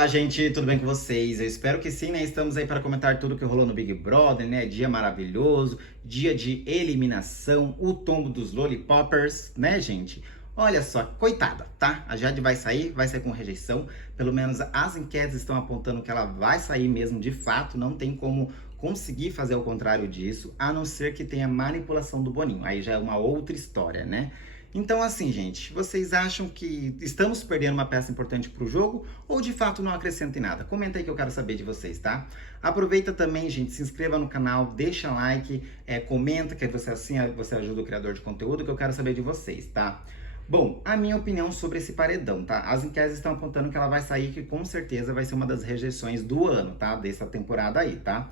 Olá, gente, tudo bem com vocês? Eu espero que sim, né? Estamos aí para comentar tudo que rolou no Big Brother, né? Dia maravilhoso, dia de eliminação, o tombo dos lollipoppers, né, gente? Olha só, coitada, tá? A Jade vai sair com rejeição. Pelo menos as enquetes estão apontando que ela vai sair mesmo de fato, não tem como conseguir fazer o contrário disso, a não ser que tenha manipulação do Boninho. Aí já é uma outra história, né? Então, assim, gente, vocês acham que estamos perdendo uma peça importante para o jogo ou de fato não acrescenta em nada? Comenta aí que eu quero saber de vocês, tá? Aproveita também, gente, se inscreva no canal, deixa like, comenta que você assim você ajuda o criador de conteúdo, que eu quero saber de vocês, tá? Bom, a minha opinião sobre esse paredão, tá? As enquetes estão apontando que ela vai sair, que com certeza vai ser uma das rejeições do ano, tá? Dessa temporada aí, tá?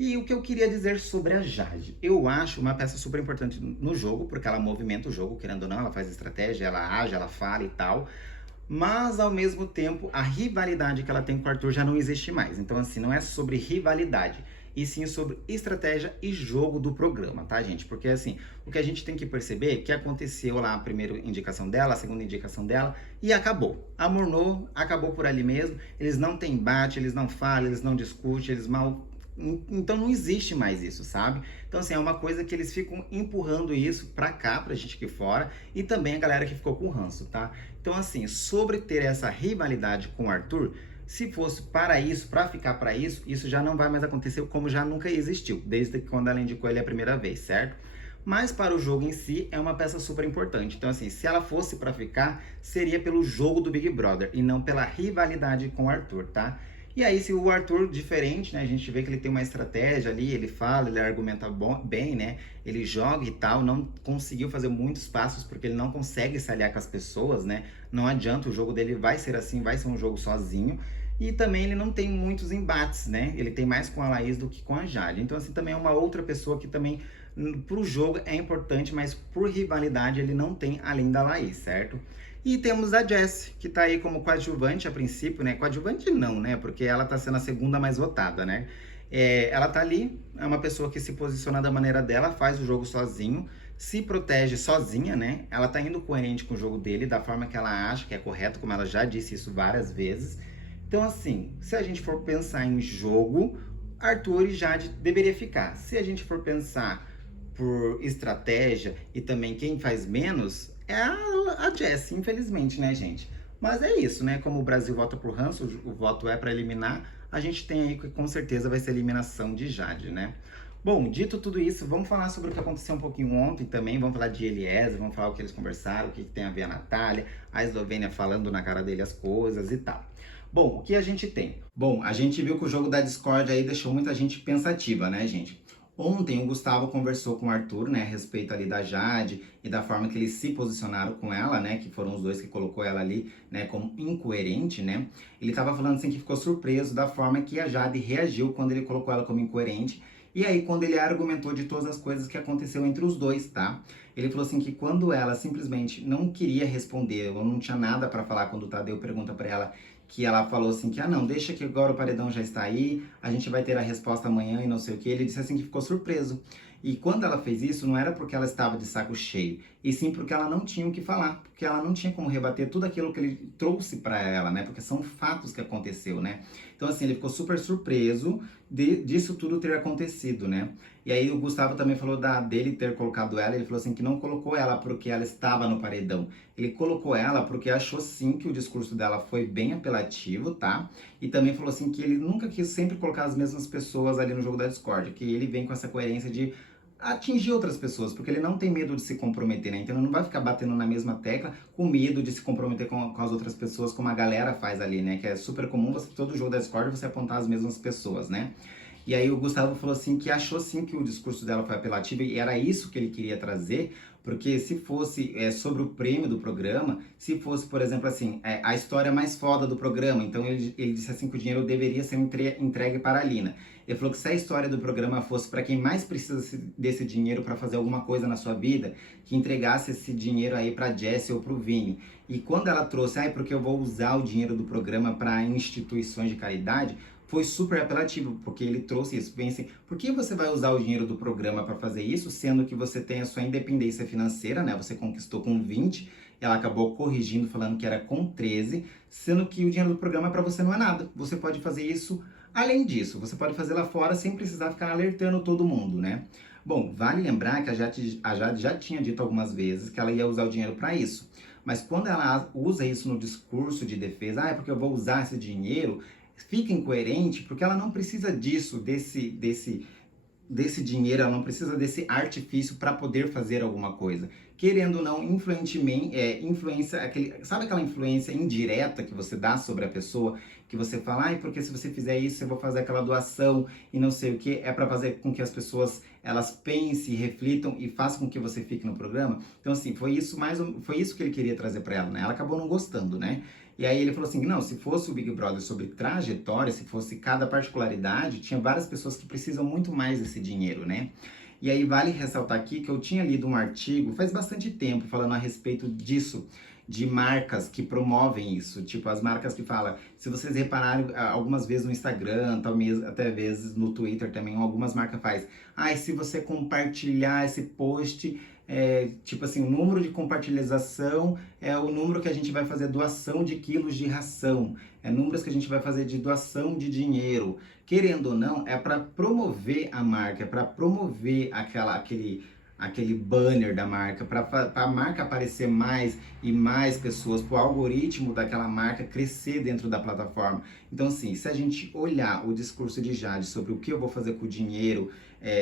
E o que eu queria dizer sobre a Jade? Eu acho uma peça super importante no jogo, porque ela movimenta o jogo, querendo ou não, ela faz estratégia, ela age, ela fala e tal. Mas, ao mesmo tempo, a rivalidade que ela tem com o Arthur já não existe mais. Então, assim, não é sobre rivalidade, e sim sobre estratégia e jogo do programa, tá, gente? Porque, assim, o que a gente tem que perceber é que aconteceu lá a primeira indicação dela, a segunda indicação dela, e acabou. Amornou, acabou por ali mesmo. Eles não têm embate, eles não falam, eles não discutem, eles mal. Então não existe mais isso, sabe? Então, assim, é uma coisa que eles ficam empurrando isso pra cá, pra gente aqui fora, e também a galera que ficou com ranço, tá? Então, assim, sobre ter essa rivalidade com o Arthur, se fosse para isso, para ficar para isso, isso já não vai mais acontecer como já nunca existiu, desde que quando ela indicou ele a primeira vez, certo? Mas para o jogo em si é uma peça super importante. Então, assim, se ela fosse para ficar, seria pelo jogo do Big Brother e não pela rivalidade com o Arthur, tá? E aí, se o Arthur, diferente, né? A gente vê que ele tem uma estratégia ali, ele fala, ele argumenta bem, né? Ele joga e tal, não conseguiu fazer muitos passos porque ele não consegue se aliar com as pessoas, né? Não adianta, o jogo dele vai ser assim, vai ser um jogo sozinho. E também ele não tem muitos embates, né? Ele tem mais com a Laís do que com a Jade. Então, assim, também é uma outra pessoa que também, pro jogo, é importante, mas por rivalidade ele não tem além da Laís, certo? E temos a Jessie, que tá aí como coadjuvante a princípio, né? Coadjuvante não, né? Porque ela tá sendo a segunda mais votada, né? Ela tá ali, é uma pessoa que se posiciona da maneira dela, faz o jogo sozinho, se protege sozinha, né? Ela tá indo coerente com o jogo dele, da forma que ela acha que é correto, como ela já disse isso várias vezes. Então, assim, se a gente for pensar em jogo, Arthur e Jade deveria ficar. Se a gente for pensar por estratégia e também quem faz menos, é a Jessie, infelizmente, né, gente? Mas é isso, né? Como o Brasil vota por ranço, o voto é para eliminar, a gente tem aí que com certeza vai ser a eliminação de Jade, né? Bom, dito tudo isso, vamos falar sobre o que aconteceu um pouquinho ontem também. Vamos falar de Eliezer, vamos falar o que eles conversaram, o que tem a ver a Natália, a Eslovênia falando na cara dele as coisas e tal. Bom, o que a gente tem? Bom, a gente viu que o jogo da Discord aí deixou muita gente pensativa, né, gente? Ontem o Gustavo conversou com o Arthur, né, a respeito ali da Jade e da forma que eles se posicionaram com ela, né, que foram os dois que colocou ela ali, né, como incoerente, né? Ele tava falando assim que ficou surpreso da forma que a Jade reagiu quando ele colocou ela como incoerente. E aí, quando ele argumentou de todas as coisas que aconteceu entre os dois, tá? Ele falou assim que quando ela simplesmente não queria responder, ou não tinha nada pra falar quando o Tadeu pergunta pra ela, que ela falou assim que, não, deixa que agora o paredão já está aí, a gente vai ter a resposta amanhã e não sei o que. Ele disse assim que ficou surpreso. E quando ela fez isso, não era porque ela estava de saco cheio, e sim porque ela não tinha o que falar, porque ela não tinha como rebater tudo aquilo que ele trouxe para ela, né? Porque são fatos que aconteceu, né? Então, assim, ele ficou super surpreso disso tudo ter acontecido, né? E aí o Gustavo também falou dele ter colocado ela, ele falou assim que não colocou ela porque ela estava no paredão. Ele colocou ela porque achou sim que o discurso dela foi bem apelativo, tá? E também falou assim que ele nunca quis sempre colocar as mesmas pessoas ali no jogo da Discord, que ele vem com essa coerência de atingir outras pessoas, porque ele não tem medo de se comprometer, né? Então ele não vai ficar batendo na mesma tecla com medo de se comprometer com as outras pessoas, como a galera faz ali, né? Que é super comum você, todo jogo da Discord, você apontar as mesmas pessoas, né? E aí o Gustavo falou assim que achou sim que o discurso dela foi apelativo e era isso que ele queria trazer, porque se fosse sobre o prêmio do programa, se fosse, por exemplo, assim, a história mais foda do programa, então ele disse assim que o dinheiro deveria ser entregue para a Lina. Ele falou que se a história do programa fosse para quem mais precisa desse dinheiro para fazer alguma coisa na sua vida, que entregasse esse dinheiro aí para Jessie ou para o Vini. E quando ela trouxe, porque eu vou usar o dinheiro do programa para instituições de caridade, foi super apelativo, porque ele trouxe isso. Pensem, por que você vai usar o dinheiro do programa para fazer isso, sendo que você tem a sua independência financeira, né? Você conquistou com 20, ela acabou corrigindo, falando que era com 13, sendo que o dinheiro do programa para você não é nada. Você pode fazer isso além disso, você pode fazer lá fora sem precisar ficar alertando todo mundo, né? Bom, vale lembrar que a Jade já tinha dito algumas vezes que ela ia usar o dinheiro para isso. Mas quando ela usa isso no discurso de defesa, é porque eu vou usar esse dinheiro, fica incoerente, porque ela não precisa disso, desse dinheiro, ela não precisa desse artifício para poder fazer alguma coisa. Querendo ou não, influência, sabe aquela influência indireta que você dá sobre a pessoa, que você fala, porque se você fizer isso, eu vou fazer aquela doação e não sei o que, é para fazer com que as pessoas elas pensem, reflitam e façam com que você fique no programa. Então assim, foi isso que ele queria trazer para ela, né? Ela acabou não gostando, né? E aí ele falou assim, não, se fosse o Big Brother sobre trajetória, se fosse cada particularidade, tinha várias pessoas que precisam muito mais desse dinheiro, né? E aí vale ressaltar aqui que eu tinha lido um artigo faz bastante tempo falando a respeito disso, de marcas que promovem isso, tipo as marcas que falam, se vocês repararem algumas vezes no Instagram, talvez até vezes no Twitter também, algumas marcas faz, se você compartilhar esse post, tipo assim, o número de compartilhação é o número que a gente vai fazer doação de quilos de ração, números que a gente vai fazer de doação de dinheiro. Querendo ou não, é para promover a marca, é para promover aquele banner da marca, para a marca aparecer mais e mais pessoas, para o algoritmo daquela marca crescer dentro da plataforma. Então, assim, se a gente olhar o discurso de Jade sobre o que eu vou fazer com o dinheiro,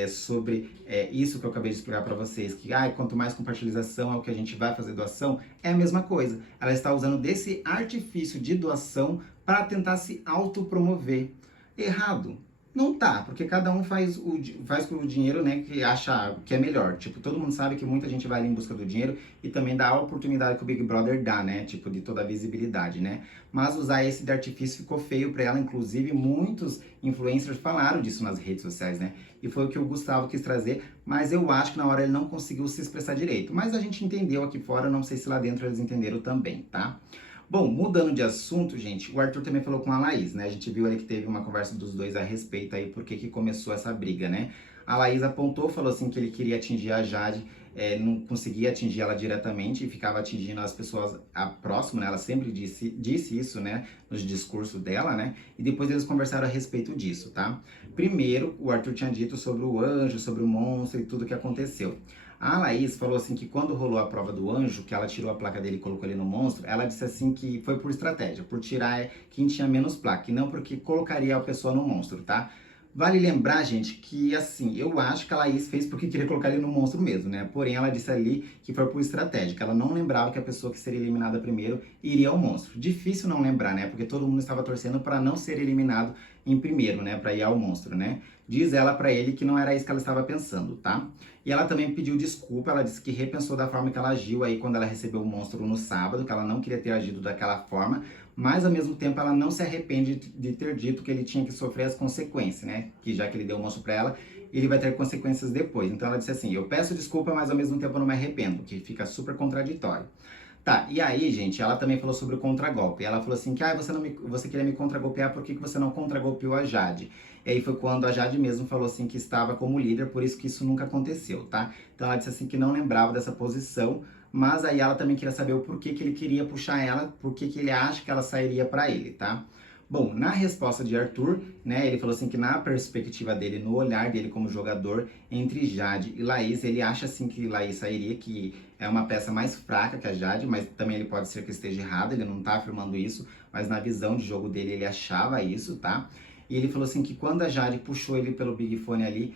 sobre isso que eu acabei de explicar para vocês, que quanto mais compartilhação é o que a gente vai fazer doação, é a mesma coisa. Ela está usando desse artifício de doação para tentar se autopromover. Errado. Não tá, porque cada um faz com o dinheiro, né, que acha que é melhor. Tipo, todo mundo sabe que muita gente vai ali em busca do dinheiro e também dá a oportunidade que o Big Brother dá, né, tipo, de toda a visibilidade, né. Mas usar esse de artifício ficou feio pra ela, inclusive muitos influencers falaram disso nas redes sociais, né. E foi o que o Gustavo quis trazer, mas eu acho que na hora ele não conseguiu se expressar direito. Mas a gente entendeu aqui fora, não sei se lá dentro eles entenderam também, tá? Bom, mudando de assunto, gente, o Arthur também falou com a Laís, né? A gente viu ali que teve uma conversa dos dois a respeito aí, por que começou essa briga, né? A Laís apontou, falou assim que ele queria atingir a Jade, não conseguia atingir ela diretamente e ficava atingindo as pessoas próximas, né? Ela sempre disse isso, né? Nos discursos dela, né? E depois eles conversaram a respeito disso, tá? Primeiro, o Arthur tinha dito sobre o anjo, sobre o monstro e tudo que aconteceu. A Laís falou assim que quando rolou a prova do anjo, que ela tirou a placa dele e colocou ele no monstro, ela disse assim que foi por estratégia, por tirar quem tinha menos placa, e não porque colocaria a pessoa no monstro, tá? Vale lembrar, gente, que assim, eu acho que a Laís fez porque queria colocar ele no monstro mesmo, né? Porém, ela disse ali que foi por estratégia, que ela não lembrava que a pessoa que seria eliminada primeiro iria ao monstro. Difícil não lembrar, né? Porque todo mundo estava torcendo para não ser eliminado em primeiro, né? Para ir ao monstro, né? Diz ela para ele que não era isso que ela estava pensando, tá? E ela também pediu desculpa, ela disse que repensou da forma que ela agiu aí quando ela recebeu o monstro no sábado, que ela não queria ter agido daquela forma, mas ao mesmo tempo ela não se arrepende de ter dito que ele tinha que sofrer as consequências, né? Que já que ele deu o monstro para ela, ele vai ter consequências depois. Então ela disse assim, eu peço desculpa, mas ao mesmo tempo eu não me arrependo, que fica super contraditório. Tá, e aí, gente, ela também falou sobre o contragolpe. Ela falou assim que você queria me contragolpear, por que você não contragolpeou a Jade? E aí foi quando a Jade mesmo falou assim que estava como líder, por isso que isso nunca aconteceu, tá? Então ela disse assim que não lembrava dessa posição, mas aí ela também queria saber o porquê que ele queria puxar ela, porquê que ele acha que ela sairia pra ele, tá? Bom, na resposta de Arthur, né, ele falou assim que na perspectiva dele, no olhar dele como jogador, entre Jade e Laís, ele acha assim que Laís sairia, que é uma peça mais fraca que a Jade, mas também ele pode ser que esteja errado, ele não tá afirmando isso, mas na visão de jogo dele ele achava isso, tá? E ele falou assim que quando a Jade puxou ele pelo Big Fone ali,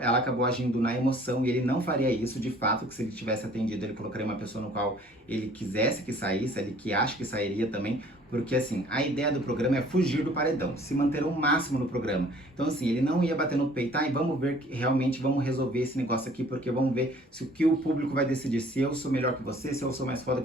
ela acabou agindo na emoção e ele não faria isso de fato, que se ele tivesse atendido, ele colocaria uma pessoa no qual ele quisesse que saísse, ele que acha que sairia também, porque assim, a ideia do programa é fugir do paredão, se manter o máximo no programa. Então assim, ele não ia bater no peito, e vamos ver, realmente vamos resolver esse negócio aqui, porque vamos ver se o que o público vai decidir, se eu sou melhor que você, se eu sou mais foda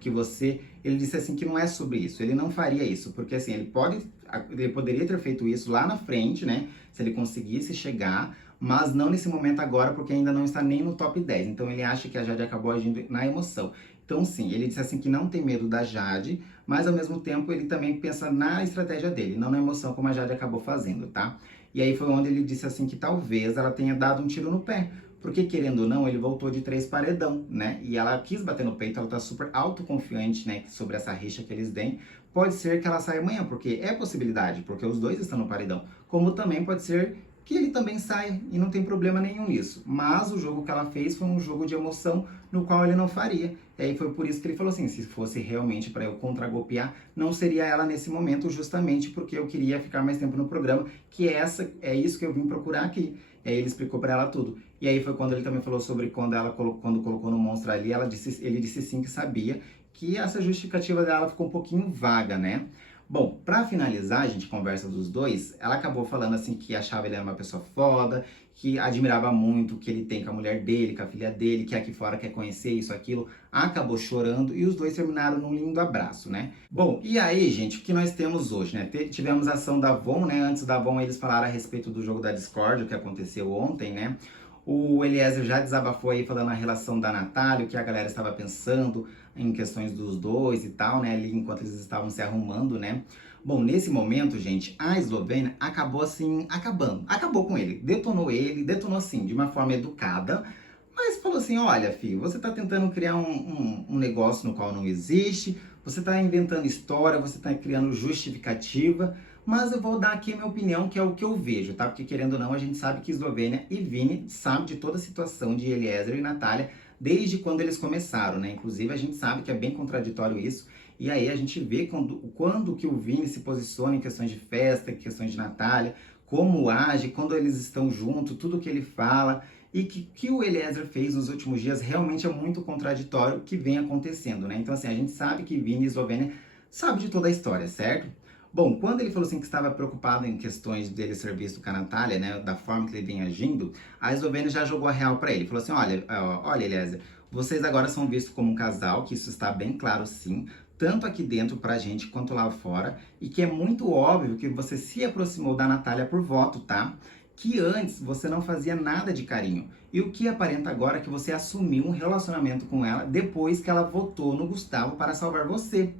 que você. Ele disse assim que não é sobre isso, ele não faria isso, porque assim, ele poderia ter feito isso lá na frente, né, se ele conseguisse chegar, mas não nesse momento agora, porque ainda não está nem no top 10. Então ele acha que a Jade acabou agindo na emoção. Então sim, ele disse assim que não tem medo da Jade, mas ao mesmo tempo ele também pensa na estratégia dele, não na emoção como a Jade acabou fazendo, tá? E aí foi onde ele disse assim que talvez ela tenha dado um tiro no pé, porque querendo ou não, ele voltou de 3 paredão, né? E ela quis bater no peito, ela tá super autoconfiante, né, sobre essa rixa que eles têm. Pode ser que ela saia amanhã, porque é possibilidade, porque os dois estão no paredão. Como também pode ser que ele também saia e não tem problema nenhum nisso. Mas o jogo que ela fez foi um jogo de emoção no qual ele não faria. E aí foi por isso que ele falou assim, se fosse realmente para eu contragolpear, não seria ela nesse momento, justamente porque eu queria ficar mais tempo no programa, que é isso que eu vim procurar aqui. E aí ele explicou para ela tudo. E aí foi quando ele também falou sobre quando colocou no monstro ali, ele disse sim que sabia, que essa justificativa dela ficou um pouquinho vaga, né? Bom, pra finalizar, a gente conversa dos dois, ela acabou falando assim que achava ele era uma pessoa foda, que admirava muito o que ele tem com a mulher dele, com a filha dele, que aqui fora quer conhecer isso, aquilo, acabou chorando e os dois terminaram num lindo abraço, né? Bom, e aí, gente, o que nós temos hoje, né? Tivemos a ação da Von, né? Antes da Von, eles falaram a respeito do jogo da Discord, o que aconteceu ontem, né? O Eliezer já desabafou aí falando a relação da Natália, o que a galera estava pensando em questões dos dois e tal, né? Ali enquanto eles estavam se arrumando, né? Bom, nesse momento, gente, a Eslovênia acabou assim, acabou com ele, detonou assim, de uma forma educada, mas falou assim, olha, filho, você tá tentando criar um negócio no qual não existe, você tá inventando história, você tá criando justificativa, mas eu vou dar aqui a minha opinião, que é o que eu vejo, tá? Porque querendo ou não, a gente sabe que Eslovênia e Vini sabem de toda a situação de Eliezer e Natália, desde quando eles começaram, né? Inclusive, a gente sabe que é bem contraditório isso, e aí a gente vê quando que o Vini se posiciona em questões de festa, em questões de Natália, como age, quando eles estão juntos, tudo que ele fala, e que o Eliezer fez nos últimos dias realmente é muito contraditório o que vem acontecendo, né? Então, assim, a gente sabe que Vini e Eslovênia sabem de toda a história, certo? Bom, quando ele falou assim que estava preocupado em questões dele ser visto com a Natália, né, da forma que ele vem agindo, a Eslovênia já jogou a real para ele. Falou assim, olha, Eliezer, vocês agora são vistos como um casal, que isso está bem claro sim, tanto aqui dentro pra gente quanto lá fora, e que é muito óbvio que você se aproximou da Natália por voto, tá? Que antes você não fazia nada de carinho. E o que aparenta agora é que você assumiu um relacionamento com ela depois que ela votou no Gustavo para salvar você.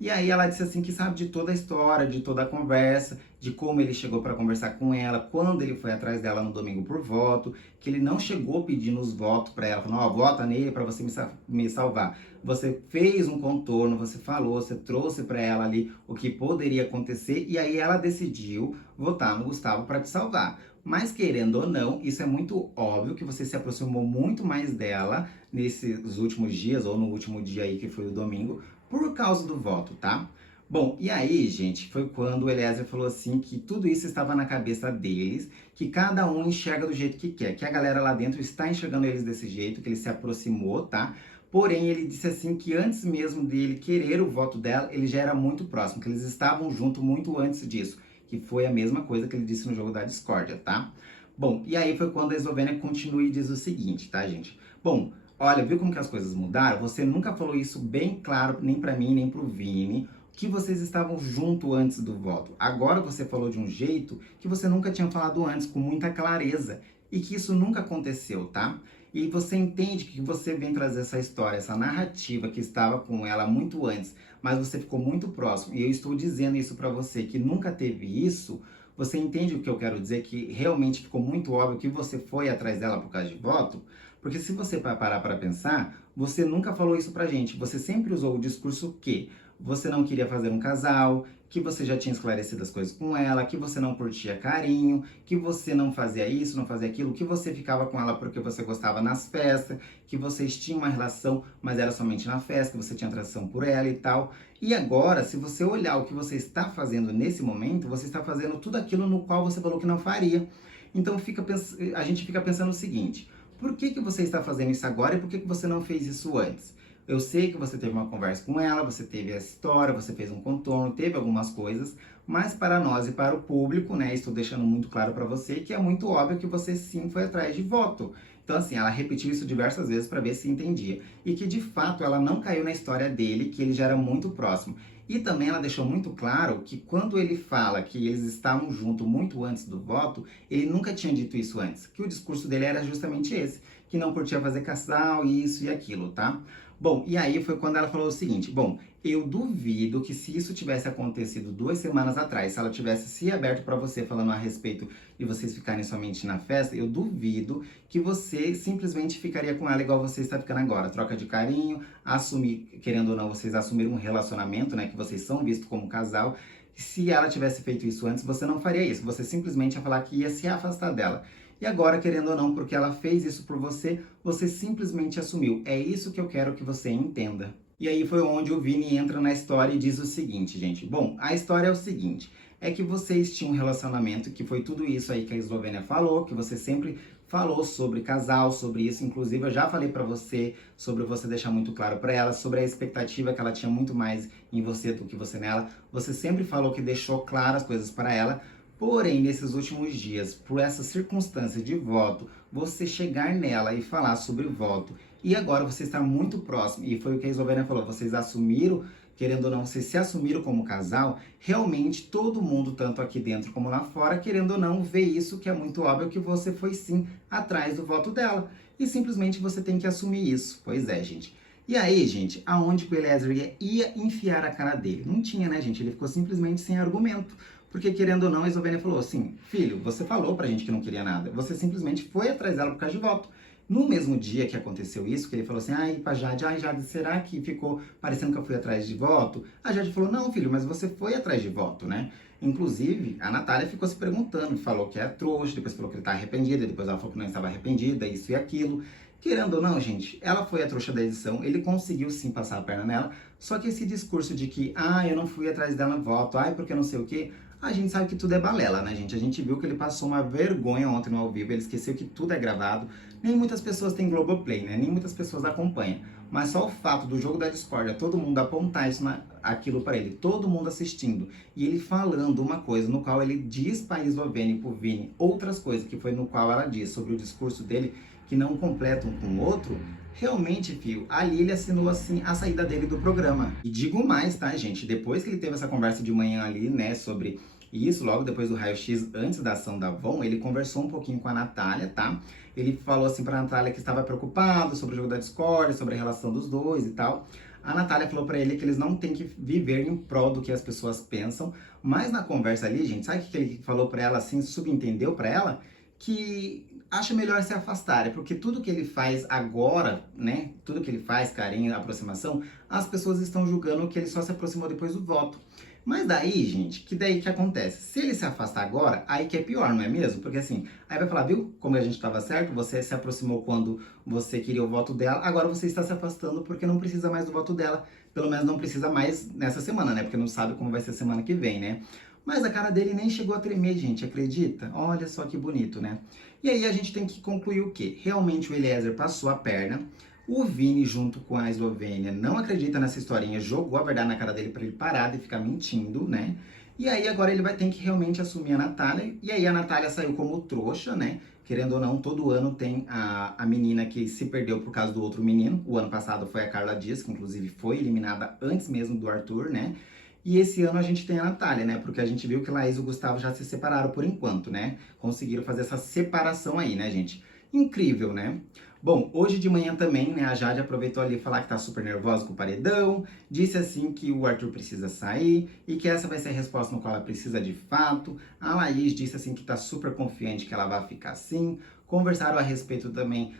E aí ela disse assim que sabe de toda a história, de toda a conversa, de como ele chegou para conversar com ela, quando ele foi atrás dela no domingo por voto, que ele não chegou pedindo os votos para ela, falando, ó, vota nele para você me salvar. Você fez um contorno, você falou, você trouxe para ela ali o que poderia acontecer e aí ela decidiu votar no Gustavo para te salvar. Mas querendo ou não, isso é muito óbvio que você se aproximou muito mais dela nesses últimos dias, ou no último dia aí que foi o domingo, por causa do voto, tá? Bom, e aí, gente, foi quando o Eliezer falou assim que tudo isso estava na cabeça deles, que cada um enxerga do jeito que quer, que a galera lá dentro está enxergando eles desse jeito, que ele se aproximou, tá? Porém, ele disse assim que antes mesmo dele querer o voto dela, ele já era muito próximo, que eles estavam juntos muito antes disso, que foi a mesma coisa que ele disse no jogo da discórdia, tá? Bom, e aí foi quando a Eslovênia continua e diz o seguinte, tá, gente? Bom, olha, viu como que as coisas mudaram? Você nunca falou isso bem claro, nem pra mim, nem pro Vini, que vocês estavam junto antes do voto. Agora você falou de um jeito que você nunca tinha falado antes, com muita clareza, e que isso nunca aconteceu, tá? E você entende que você vem trazer essa história, essa narrativa que estava com ela muito antes, mas você ficou muito próximo, e eu estou dizendo isso pra você, que nunca teve isso. Você entende o que eu quero dizer? Que realmente ficou muito óbvio que você foi atrás dela por causa de voto? Porque se você parar para pensar, você nunca falou isso pra gente. Você sempre usou o discurso que você não queria fazer um casal, que você já tinha esclarecido as coisas com ela, que você não curtia carinho, que você não fazia isso, não fazia aquilo, que você ficava com ela porque você gostava nas festas, que vocês tinham uma relação, mas era somente na festa, que você tinha atração por ela e tal. E agora, se você olhar o que você está fazendo nesse momento, você está fazendo tudo aquilo no qual você falou que não faria. Então a gente fica pensando o seguinte: por que você está fazendo isso agora e por que você não fez isso antes? Eu sei que você teve uma conversa com ela, você teve essa história, você fez um contorno, teve algumas coisas, mas para nós e para o público, né, estou deixando muito claro para você que é muito óbvio que você sim foi atrás de voto. Então, assim, ela repetiu isso diversas vezes para ver se entendia. E que, de fato, ela não caiu na história dele, que ele já era muito próximo. E também ela deixou muito claro que quando ele fala que eles estavam juntos muito antes do voto, ele nunca tinha dito isso antes. Que o discurso dele era justamente esse, que não curtia fazer casal, isso e aquilo, tá? Bom, e aí foi quando ela falou o seguinte: bom, eu duvido que se isso tivesse acontecido 2 semanas atrás, se ela tivesse se aberto para você falando a respeito de vocês ficarem somente na festa, eu duvido que você simplesmente ficaria com ela igual você está ficando agora. Troca de carinho, assumir, querendo ou não, vocês assumiram um relacionamento, né? Que vocês são vistos como casal. Se ela tivesse feito isso antes, você não faria isso. Você simplesmente ia falar que ia se afastar dela. E agora, querendo ou não, porque ela fez isso por você, você simplesmente assumiu. É isso que eu quero que você entenda. E aí foi onde o Vini entra na história e diz o seguinte, gente. Bom, a história é o seguinte. É que vocês tinham um relacionamento, que foi tudo isso aí que a Eslovênia falou, que você sempre falou sobre casal, sobre isso. Inclusive, eu já falei pra você sobre você deixar muito claro pra ela, sobre a expectativa que ela tinha muito mais em você do que você nela. Você sempre falou que deixou claras as coisas para ela. Porém, nesses últimos dias, por essa circunstância de voto, você chegar nela e falar sobre o voto, e agora você está muito próximo, e foi o que a Eslovênia falou, vocês assumiram, querendo ou não, vocês se assumiram como casal, realmente todo mundo, tanto aqui dentro como lá fora, querendo ou não, vê isso, que é muito óbvio que você foi sim atrás do voto dela. E simplesmente você tem que assumir isso. Pois é, gente. E aí, gente, aonde que o Eliezer ia enfiar a cara dele? Não tinha, né, gente? Ele ficou simplesmente sem argumento. Porque, querendo ou não, a Eslovênia falou assim: filho, você falou pra gente que não queria nada. Você simplesmente foi atrás dela por causa de voto. No mesmo dia que aconteceu isso, que ele falou assim: ai, pra Jade, ai, Jade, será que ficou parecendo que eu fui atrás de voto? A Jade falou: não, filho, mas você foi atrás de voto, né? Inclusive, a Natália ficou se perguntando, falou que é trouxa, depois falou que ele tá arrependida, depois ela falou que não estava arrependida, isso e aquilo. Querendo ou não, gente, ela foi a trouxa da edição, ele conseguiu sim passar a perna nela, só que esse discurso de que, ah, eu não fui atrás dela no voto, ai, porque eu não sei o quê, a gente sabe que tudo é balela, né, gente? A gente viu que ele passou uma vergonha ontem no ao vivo, ele esqueceu que tudo é gravado. Nem muitas pessoas têm Globoplay, né? Nem muitas pessoas acompanham. Mas só o fato do jogo da discórdia, todo mundo apontar isso aquilo para ele, todo mundo assistindo, e ele falando uma coisa no qual ele diz para a Eslovênia e pro Vini outras coisas, que foi no qual ela diz sobre o discurso dele, que não completam com o outro, realmente, fio, ali ele assinou assim a saída dele do programa. E digo mais, tá, gente? Depois que ele teve essa conversa de manhã ali, né, sobre isso, logo depois do raio-x, antes da ação da Von, ele conversou um pouquinho com a Natália, tá? Ele falou assim pra Natália que estava preocupado sobre o jogo da Discord, sobre a relação dos dois e tal. A Natália falou pra ele que eles não têm que viver em prol do que as pessoas pensam, mas na conversa ali, gente, sabe o que ele falou pra ela, assim, subentendeu pra ela? Que acha melhor se afastar, porque tudo que ele faz agora, né, tudo que ele faz, carinho, aproximação, as pessoas estão julgando que ele só se aproximou depois do voto. Mas daí, gente, que daí que acontece? Se ele se afastar agora, aí que é pior, não é mesmo? Porque assim, aí vai falar, viu, como a gente estava certo, você se aproximou quando você queria o voto dela, agora você está se afastando porque não precisa mais do voto dela. Pelo menos não precisa mais nessa semana, né? Porque não sabe como vai ser semana que vem, né? Mas a cara dele nem chegou a tremer, gente, acredita? Olha só que bonito, né? E aí a gente tem que concluir o quê? Realmente o Eliezer passou a perna, o Vini, junto com a Eslovênia, não acredita nessa historinha, jogou a verdade na cara dele para ele parar de ficar mentindo, né? E aí agora ele vai ter que realmente assumir a Natália, e aí a Natália saiu como trouxa, né? Querendo ou não, todo ano tem a menina que se perdeu por causa do outro menino. O ano passado foi a Carla Dias, que inclusive foi eliminada antes mesmo do Arthur, né? E esse ano a gente tem a Natália, né? Porque a gente viu que Laís e o Gustavo já se separaram por enquanto, né? Conseguiram fazer essa separação aí, né, gente? Incrível, né? Bom, hoje de manhã também, né, a Jade aproveitou ali falar que tá super nervosa com o paredão, disse assim que o Arthur precisa sair e que essa vai ser a resposta no qual ela precisa de fato. A Laís disse assim que tá super confiante que ela vai ficar assim. Conversaram a respeito também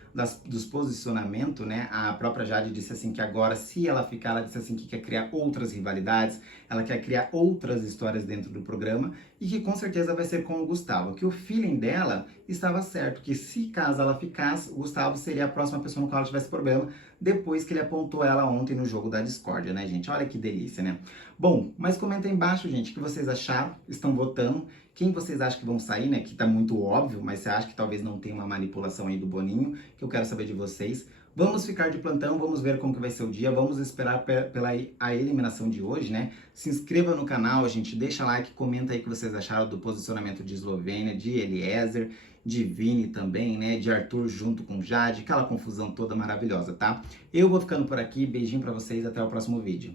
dos posicionamentos, né? A própria Jade disse assim que agora, se ela ficar, ela disse assim que quer criar outras rivalidades, ela quer criar outras histórias dentro do programa e que com certeza vai ser com o Gustavo. Que o feeling dela estava certo, que se caso ela ficasse, o Gustavo seria a próxima pessoa no qual ela tivesse problema, depois que ele apontou ela ontem no jogo da discórdia, né, gente? Olha que delícia, né? Bom, mas comenta aí embaixo, gente, o que vocês acharam, estão votando. Quem vocês acham que vão sair, né? Que tá muito óbvio, mas você acha que talvez não tenha uma manipulação aí do Boninho, que eu quero saber de vocês. Vamos ficar de plantão, vamos ver como que vai ser o dia, vamos esperar pela a eliminação de hoje, né? Se inscreva no canal, gente, deixa like, comenta aí o que vocês acharam do posicionamento de Eslovênia, de Eliezer, de Vini também, né? De Arthur junto com Jade, aquela confusão toda maravilhosa, tá? Eu vou ficando por aqui, beijinho pra vocês, até o próximo vídeo.